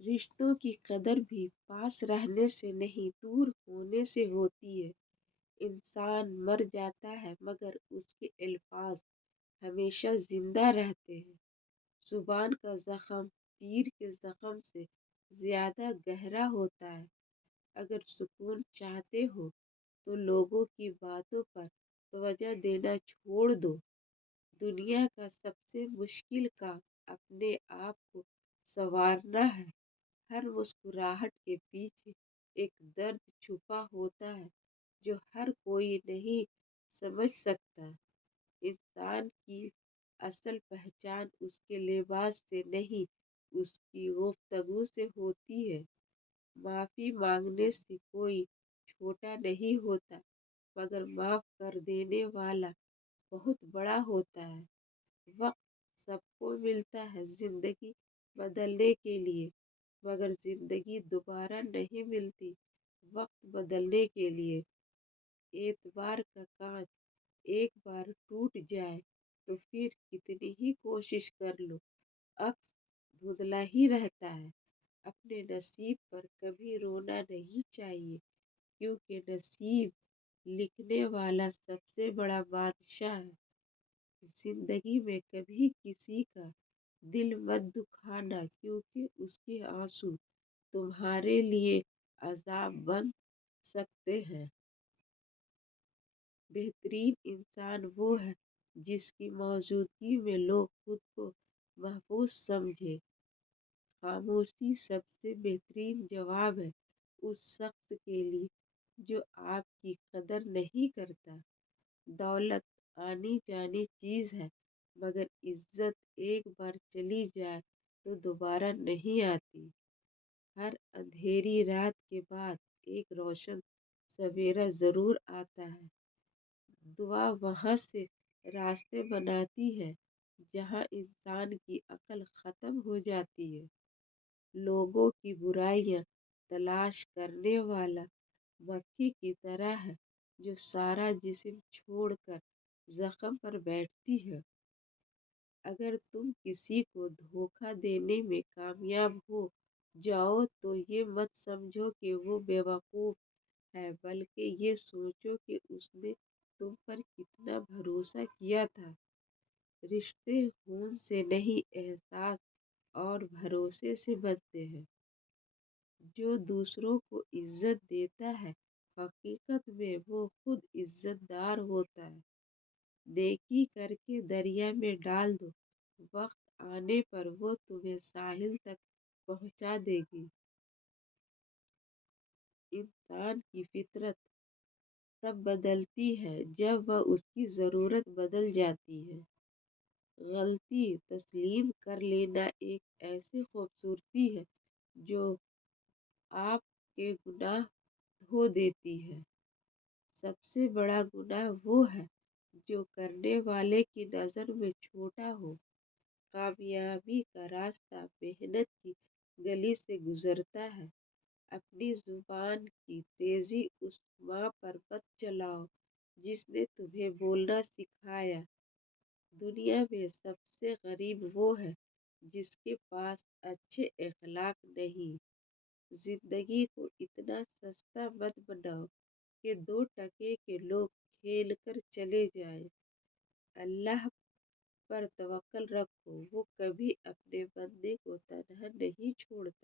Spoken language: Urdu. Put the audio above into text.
رشتوں کی قدر بھی پاس رہنے سے نہیں دور ہونے سے ہوتی ہے۔ انسان مر جاتا ہے مگر اس کے الفاظ ہمیشہ زندہ رہتے ہیں۔ زبان کا زخم تیر کے زخم سے زیادہ گہرا ہوتا ہے۔ اگر سکون چاہتے ہو تو لوگوں کی باتوں پر توجہ دینا چھوڑ دو۔ دنیا کا سب سے مشکل کام اپنے آپ کو سنوارنا ہے۔ ہر مسکراہٹ کے پیچھے ایک درد چھپا ہوتا ہے جو ہر کوئی نہیں سمجھ سکتا۔ انسان کی اصل پہچان اس کے لباس سے نہیں، اس کی گفتگو سے ہوتی ہے۔ معافی مانگنے سے کوئی چھوٹا نہیں ہوتا مگر معاف کر دینے والا بہت بڑا ہوتا ہے۔ وقت سب کو ملتا ہے زندگی بدلنے کے لیے، مگر زندگی دوبارہ نہیں ملتی وقت بدلنے کے لیے۔ اعتبار کا کانچ ایک بار ٹوٹ جائے تو پھر کتنی ہی کوشش کر لو عکس دھندلا ہی رہتا ہے۔ اپنے نصیب پر کبھی رونا نہیں چاہیے، کیونکہ نصیب لکھنے والا سب سے بڑا بادشاہ ہے۔ زندگی میں کبھی کسی کا دل مت دکھانا، کیونکہ اس کے آنسو تمہارے لیے عذاب بن سکتے ہیں۔ بہترین انسان وہ ہے جس کی موجودگی میں لوگ خود کو محفوظ سمجھیں۔ خاموشی سب سے بہترین جواب ہے اس شخص کے لیے جو آپ کی قدر نہیں کرتا۔ دولت آنی جانی چیز ہے مگر عزت ایک بار چلی جائے تو دوبارہ نہیں آتی۔ ہر اندھیری رات کے بعد ایک روشن سویرا ضرور آتا ہے۔ دعا وہاں سے راستے بناتی ہے جہاں انسان کی عقل ختم ہو جاتی ہے۔ لوگوں کی برائیاں تلاش کرنے والا مکھی کی طرح ہے جو سارا جسم چھوڑ کر زخم پر بیٹھتی ہے۔ اگر تم کسی کو دھوکہ دینے میں کامیاب ہو جاؤ تو یہ مت سمجھو کہ وہ بیوقوف ہے، بلکہ یہ سوچو کہ اس نے تم پر کتنا بھروسہ کیا تھا۔ رشتے خون سے نہیں، احساس اور بھروسے سے بنتے ہیں۔ جو دوسروں کو عزت دیتا ہے حقیقت میں وہ خود عزت دار ہوتا ہے۔ نیکی کر کے دریا میں ڈال دو، وقت آنے پر وہ تمہیں ساحل تک پہنچا دے گی۔ انسان کی فطرت تب بدلتی ہے جب وہ اس کی ضرورت بدل جاتی ہے۔ غلطی تسلیم کر لینا ایک ایسی خوبصورتی ہے جو آپ کے گناہ دھو دیتی ہے۔ سب سے بڑا گناہ وہ ہے جو کرنے والے کی نظر میں چھوٹا ہو۔ کامیابی کا راستہ محنت کی گلی سے گزرتا ہے۔ اپنی زبان کی تیزی اس ماں پر مت چلاؤ جس نے تمہیں بولنا سکھایا۔ دنیا میں سب سے غریب وہ ہے جس کے پاس اچھے اخلاق نہیں۔ زندگی کو اتنا سستا مت بناؤ کہ 2 ٹکے کے لوگ کھیل کر چلے جائیں۔ اللہ پر توکل رکھو، وہ کبھی اپنے بندے کو تنہا نہیں چھوڑتا۔